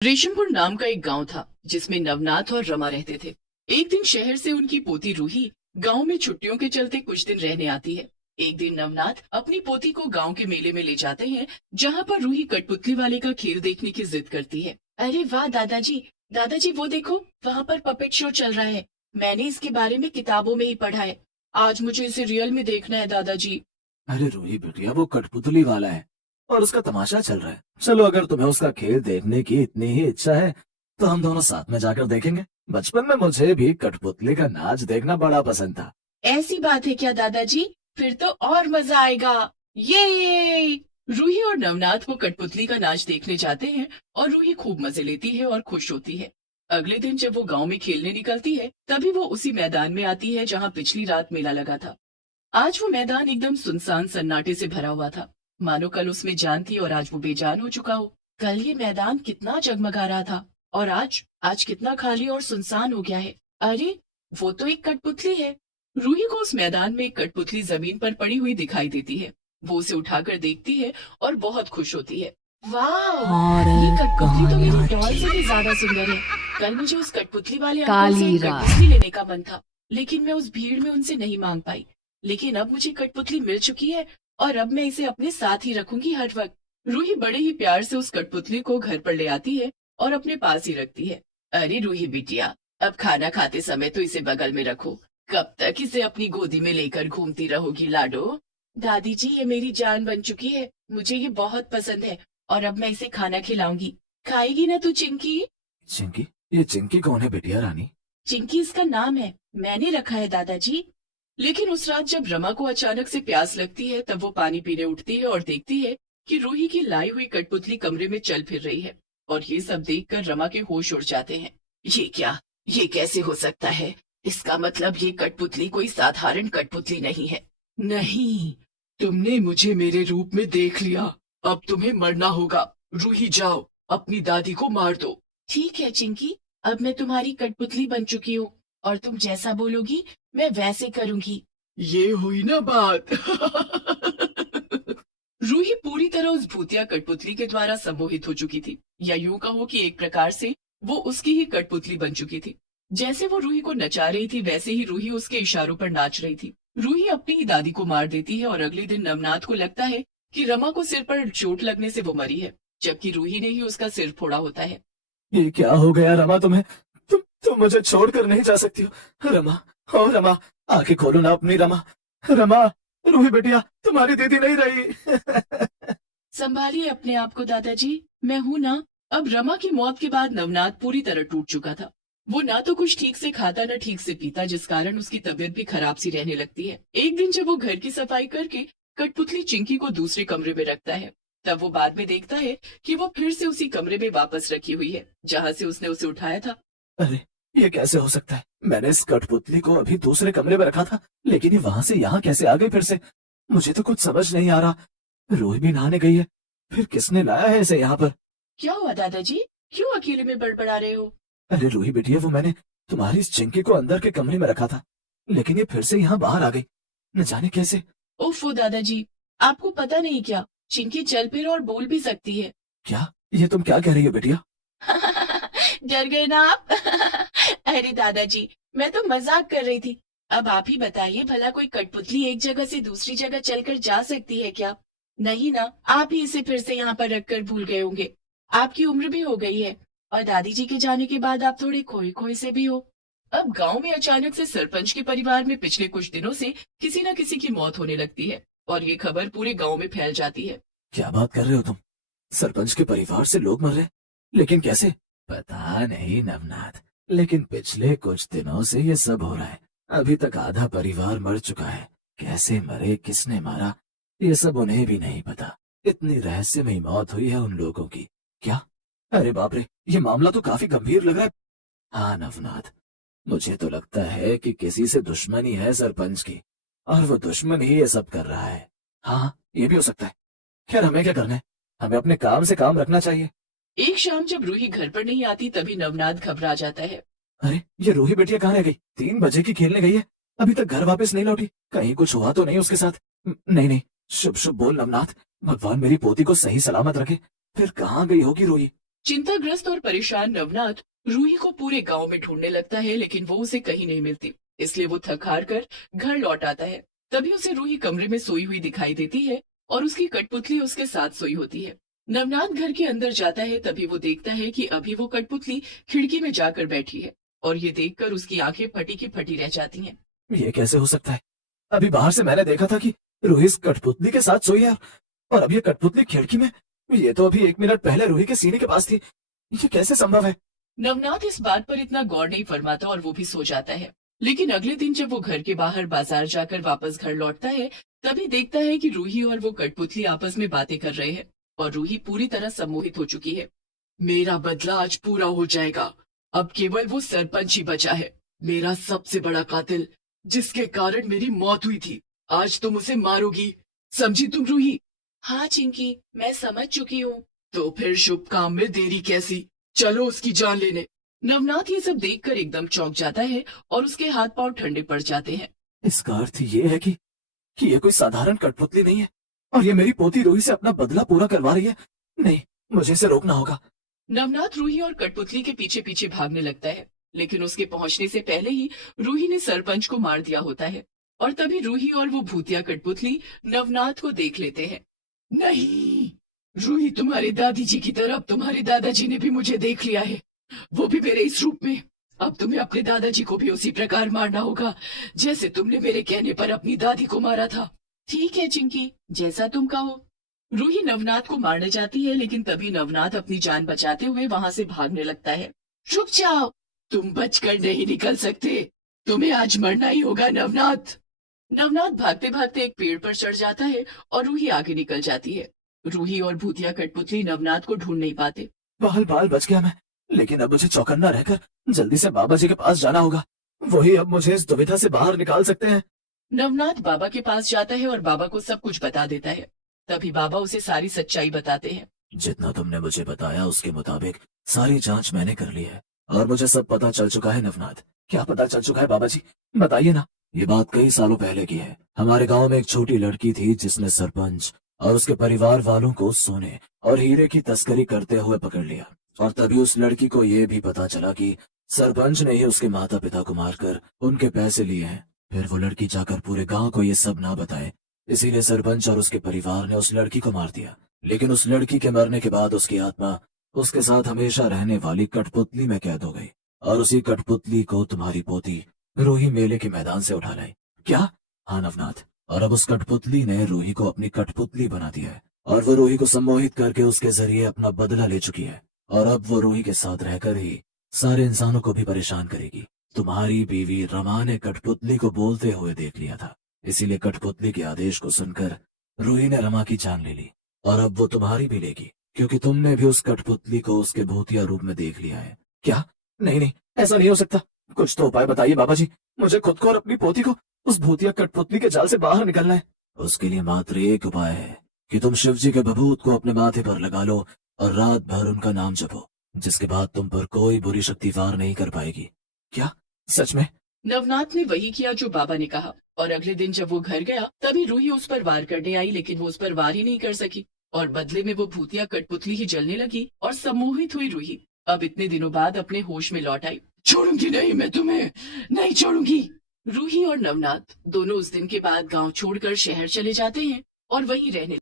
रेशमपुर नाम का एक गांव था जिसमें नवनाथ और रमा रहते थे। एक दिन शहर से उनकी पोती रूही गांव में छुट्टियों के चलते कुछ दिन रहने आती है। एक दिन नवनाथ अपनी पोती को गांव के मेले में ले जाते हैं, जहां पर रूही कठपुतली वाले का खेल देखने की जिद करती है। अरे वाह दादाजी, दादाजी वो देखो, वहाँ पर पपेट शो चल रहा है। मैंने इसके बारे में किताबों में ही पढ़ा है। आज मुझे इसे रियल में देखना है दादाजी। अरे रूही बिटिया, वो कठपुतली वाला है और उसका तमाशा चल रहा है। चलो, अगर तुम्हें उसका खेल देखने की इतनी ही इच्छा है तो हम दोनों साथ में जाकर देखेंगे। बचपन में मुझे भी कठपुतली का नाच देखना बड़ा पसंद था। ऐसी बात है क्या दादाजी? फिर तो और मजा आएगा। ये रूही और नवनाथ वो कठपुतली का नाच देखने जाते हैं और रूही खूब मजे लेती है और खुश होती है। अगले दिन जब वो गांव में खेलने निकलती है, तभी वो उसी मैदान में आती है जहां पिछली रात मेला लगा था। आज वो मैदान एकदम सुनसान सन्नाटे से भरा हुआ था, मानो कल उसमें जान थी और आज वो बेजान हो चुका हो। कल ये मैदान कितना जगमगा रहा था और आज आज कितना खाली और सुनसान हो गया है। अरे वो तो एक कठपुतली है। रूही को उस मैदान में एक कठपुतली जमीन पर पड़ी हुई दिखाई देती है। वो उसे उठाकर देखती है और बहुत खुश होती है। वाह, ये कठपुतली तो मेरी डॉल से भी ज्यादा सुंदर है। कल मुझे उस कठपुतली वाले अंकल से एक कठपुतली लेने का मन था, लेकिन मैं उस भीड़ में उनसे नहीं मांग पाई। लेकिन अब मुझे कठपुतली मिल चुकी है और अब मैं इसे अपने साथ ही रखूंगी हर वक्त। रूही बड़े ही प्यार से उस कठपुतली को घर पर ले आती है और अपने पास ही रखती है। अरे रूही बिटिया, अब खाना खाते समय तो इसे बगल में रखो। कब तक इसे अपनी गोदी में लेकर घूमती रहोगी लाडो? दादी जी, ये मेरी जान बन चुकी है। मुझे ये बहुत पसंद है और अब मैं इसे खाना खिलाऊंगी। खाएगी ना तू चिंकी? चिंकी? ये चिंकी कौन है बिटिया रानी? चिंकी इसका नाम है, मैंने रखा है दादाजी। लेकिन उस रात जब रमा को अचानक से प्यास लगती है, तब वो पानी पीने उठती है और देखती है कि रूही की लाई हुई कठपुतली कमरे में चल फिर रही है। और ये सब देखकर रमा के होश उड़ जाते हैं। ये क्या? ये कैसे हो सकता है? इसका मतलब ये कठपुतली कोई साधारण कठपुतली नहीं है। नहीं, तुमने मुझे मेरे रूप में देख लिया। अब तुम्हें मरना होगा। रूही जाओ, अपनी दादी को मार दो। ठीक है चिंकी, अब मैं तुम्हारी कठपुतली बन चुकी हूँ और तुम जैसा बोलोगी मैं वैसे करूंगी। ये हुई ना बात। रूही पूरी तरह उस भूतिया कठपुतली के द्वारा सम्मोहित हो चुकी थी, या यूं कहो कि एक प्रकार से वो उसकी ही कठपुतली बन चुकी थी। जैसे वो रूही को नचा रही थी, वैसे ही रूही उसके इशारों पर नाच रही थी। रूही अपनी ही दादी को मार देती है और अगले दिन नवनाथ को लगता है कि रमा को सिर पर चोट लगने से वो मरी है, जबकि रूही ने ही उसका सिर फोड़ा होता है। ये क्या हो गया रमा तुम्हें? तुम मुझे छोड़कर नहीं जा सकती हो रमा। ओ रमा, आंखें खोलो ना अपनी रमा। रमा, रूही बिटिया तुम्हारी दीदी नहीं रही। संभालिए अपने आप को दादाजी, मैं हूं ना। अब रमा की मौत के बाद नवनाथ पूरी तरह टूट चुका था। वो ना तो कुछ ठीक से खाता न ठीक से पीता, जिस कारण उसकी तबीयत भी खराब सी रहने लगती है। एक दिन जब वो घर की सफाई करके कठपुतली चिंकी को दूसरे कमरे में रखता है, तब वो बाद में देखता है कि वो फिर से उसी कमरे में वापस रखी हुई है जहाँ से उसने उसे उठाया था। अरे, ये कैसे हो सकता है? मैंने इस कठपुतली को अभी दूसरे कमरे में रखा था, लेकिन ये वहां से यहाँ कैसे आ गई फिर से? मुझे तो कुछ समझ नहीं आ रहा। रूही भी नहाने गई है, फिर किसने लाया है इसे यहाँ पर? क्या हुआ दादाजी, क्यों अकेले में बड़बड़ा रहे हो? अरे रूही बिटिया, वो मैंने तुम्हारी इस चिंकी को अंदर के कमरे में रखा था, लेकिन ये फिर से यहाँ बाहर आ गई, न जाने कैसे। ओफो दादाजी, आपको पता नहीं क्या, चिंकी चल फिर और बोल भी सकती है। क्या? ये तुम क्या कह रही हो बिटिया? डर गए ना आप? अरे दादाजी, मैं तो मजाक कर रही थी। अब आप ही बताइए, भला कोई कठपुतली एक जगह से दूसरी जगह चलकर जा सकती है क्या? नहीं ना, आप ही इसे फिर से यहाँ पर रखकर भूल गए होंगे। आपकी उम्र भी हो गई है और दादी जी के जाने के बाद आप थोड़े खोए खोए से भी हो। अब गांव में अचानक से सरपंच के परिवार में पिछले कुछ दिनों से किसी न किसी की मौत होने लगती है और ये खबर पूरे गांव में फैल जाती है। क्या बात कर रहे हो तुम? सरपंच के परिवार से लोग मर रहे? लेकिन कैसे? पता नहीं नवनाथ, लेकिन पिछले कुछ दिनों से ये सब हो रहा है। अभी तक आधा परिवार मर चुका है। कैसे मरे, किसने मारा, ये सब उन्हें भी नहीं पता। इतनी रहस्यमयी मौत हुई है उन लोगों की। क्या? अरे बाप रे, ये मामला तो काफी गंभीर लग रहा है। हाँ नवनाथ, मुझे तो लगता है कि किसी से दुश्मनी है सरपंच की, और वो दुश्मन ही ये सब कर रहा है। हाँ, ये भी हो सकता है। खैर, हमें क्या करना है? हमें अपने काम से काम रखना चाहिए। एक शाम जब रूही घर पर नहीं आती, तभी नवनाथ घबरा जाता है। अरे, ये रूही बिटिया कहाँ रह गई? 3 बजे की खेलने गई है, अभी तक घर वापस नहीं लौटी। कहीं कुछ हुआ तो नहीं उसके साथ? नहीं नहीं, शुभ शुभ बोल नवनाथ। भगवान मेरी पोती को सही सलामत रखे। फिर कहाँ गई होगी रूही? चिंताग्रस्त और परेशान नवनाथ रूही को पूरे गांव में ढूंढने लगता है, लेकिन वो उसे कहीं नहीं मिलती। इसलिए वो थक हार कर घर लौट आता है। तभी उसे रूही कमरे में सोई हुई दिखाई देती है और उसकी कठपुतली उसके साथ सोई होती है। नवनाथ घर के अंदर जाता है, तभी वो देखता है कि अभी वो कठपुतली खिड़की में जाकर बैठी है और ये देखकर उसकी आंखें फटी की फटी रह जाती हैं। ये कैसे हो सकता है? अभी बाहर से मैंने देखा था कि रूही इस कठपुतली के साथ सोई है, और अब ये कठपुतली खिड़की में। ये तो अभी 1 मिनट पहले रूही के सीने के पास थी। ये कैसे संभव है? नवनाथ इस बात पर इतना गौर नहीं फरमाता और वो भी सो जाता है। लेकिन अगले दिन जब वो घर के बाहर बाजार जाकर वापस घर लौटता है, तभी देखता है कि रूही और वो कठपुतली आपस में बातें कर रहे हैं और रूही पूरी तरह सम्मोहित हो चुकी है। मेरा बदला आज पूरा हो जाएगा। अब केवल वो सरपंच ही बचा है, मेरा सबसे बड़ा कातिल, जिसके कारण मेरी मौत हुई थी। आज तुम उसे मारोगी, समझी तुम रूही? हाँ चिंकी, मैं समझ चुकी हूँ। तो फिर शुभ काम में देरी कैसी? चलो उसकी जान लेने। नवनाथ ये सब देखकर एकदम चौंक जाता है और उसके हाथ पांव ठंडे पड़ जाते हैं। इसका अर्थ ये है कि ये कोई साधारण कठपुतली नहीं है, और ये मेरी पोती रूही से अपना बदला पूरा करवा रही है। नहीं, मुझे इसे रोकना होगा। नवनाथ रूही और कठपुतली के पीछे पीछे भागने लगता है, लेकिन उसके पहुंचने से पहले ही रूही ने सरपंच को मार दिया होता है। और तभी रूही और वो भूतिया कठपुतली नवनाथ को देख लेते हैं। नहीं, रूही तुम्हारी दादी जी की तरह तुम्हारे दादाजी ने भी मुझे देख लिया है, वो भी मेरे इस रूप में। अब तुम्हें अपने दादाजी को भी उसी प्रकार मारना होगा, जैसे तुमने मेरे कहने पर अपनी दादी को मारा था। ठीक है चिंकी, जैसा तुम कहो। रूही नवनाथ को मारने जाती है, लेकिन तभी नवनाथ अपनी जान बचाते हुए वहां से भागने लगता है। रुक जाओ, तुम बचकर नहीं निकल सकते, तुम्हें आज मरना ही होगा नवनाथ। नवनाथ भागते भागते एक पेड़ पर चढ़ जाता है और रूही आगे निकल जाती है। रूही और भूतिया कठपुतली नवनाथ को ढूंढ नहीं पाते। बाल बाल बच गया मैं, लेकिन अब मुझे चौकन्ना रहकर जल्दी से बाबा जी के पास जाना होगा। वही अब मुझे इस दुविधा से बाहर निकाल सकते हैं। नवनाथ बाबा के पास जाता है और बाबा को सब कुछ बता देता है। तभी बाबा उसे सारी सच्चाई बताते हैं। जितना तुमने मुझे बताया उसके मुताबिक सारी जांच मैंने कर ली है, और मुझे सब पता चल चुका है नवनाथ। क्या पता चल चुका है बाबा जी? बताइए ना। ये बात कई सालों पहले की है। हमारे गांव में एक छोटी लड़की थी जिसने सरपंच और उसके परिवार वालों को सोने और हीरे की तस्करी करते हुए पकड़ लिया, और तभी उस लड़की को ये भी पता चला कि सरपंच ने ही उसके माता पिता को मारकर उनके पैसे लिए हैं। फिर वो लड़की जाकर पूरे गांव को ये सब ना बताए, इसीलिए सरपंच और उसके परिवार ने उस लड़की को मार दिया। लेकिन उस लड़की के मरने के बाद उसकी आत्मा उसके साथ हमेशा रहने वाली कठपुतली में कैद हो गई, और उसी कठपुतली को तुम्हारी पोती रूही मेले के मैदान से उठा लाई। क्या? हाँ नवनाथ, और अब उस कठपुतली ने रूही को अपनी कठपुतली बना दिया है, और वो रूही को सम्मोहित करके उसके जरिए अपना बदला ले चुकी है, और अब वो रूही के साथ रहकर ही सारे इंसानों को भी परेशान करेगी। तुम्हारी बीवी रमा ने कठपुतली को बोलते हुए देख लिया था, इसीलिए कठपुतली के आदेश को सुनकर रूही ने रमा की जान ले ली, और अब वो तुम्हारी भी लेगी, क्योंकि तुमने भी उस कठपुतली को उसके भूतिया रूप में देख लिया है। क्या? नहीं नहीं, ऐसा नहीं हो सकता। कुछ तो उपाय बताइए बाबा जी, मुझे खुद को और अपनी पोती को उस भूतिया कठपुतली के जाल से बाहर निकलना है। उसके लिए मात्र एक उपाय है कि तुम शिव जी के भभूत को अपने माथे पर लगा लो और रात भर उनका नाम जपो, जिसके बाद तुम पर कोई बुरी शक्ति वार नहीं कर पाएगी। क्या? सच में? नवनाथ ने वही किया जो बाबा ने कहा, और अगले दिन जब वो घर गया तभी रूही उस पर वार करने आई, लेकिन वो उस पर वार ही नहीं कर सकी, और बदले में वो भूतिया कठपुतली ही जलने लगी और सम्मोहित हुई रूही अब इतने दिनों बाद अपने होश में लौट आई। छोड़ूंगी नहीं मैं तुम्हें, नहीं छोड़ूंगी। रूही और नवनाथ दोनों उस दिन के बाद गांव छोड़कर शहर चले जाते हैं और वहीं रहने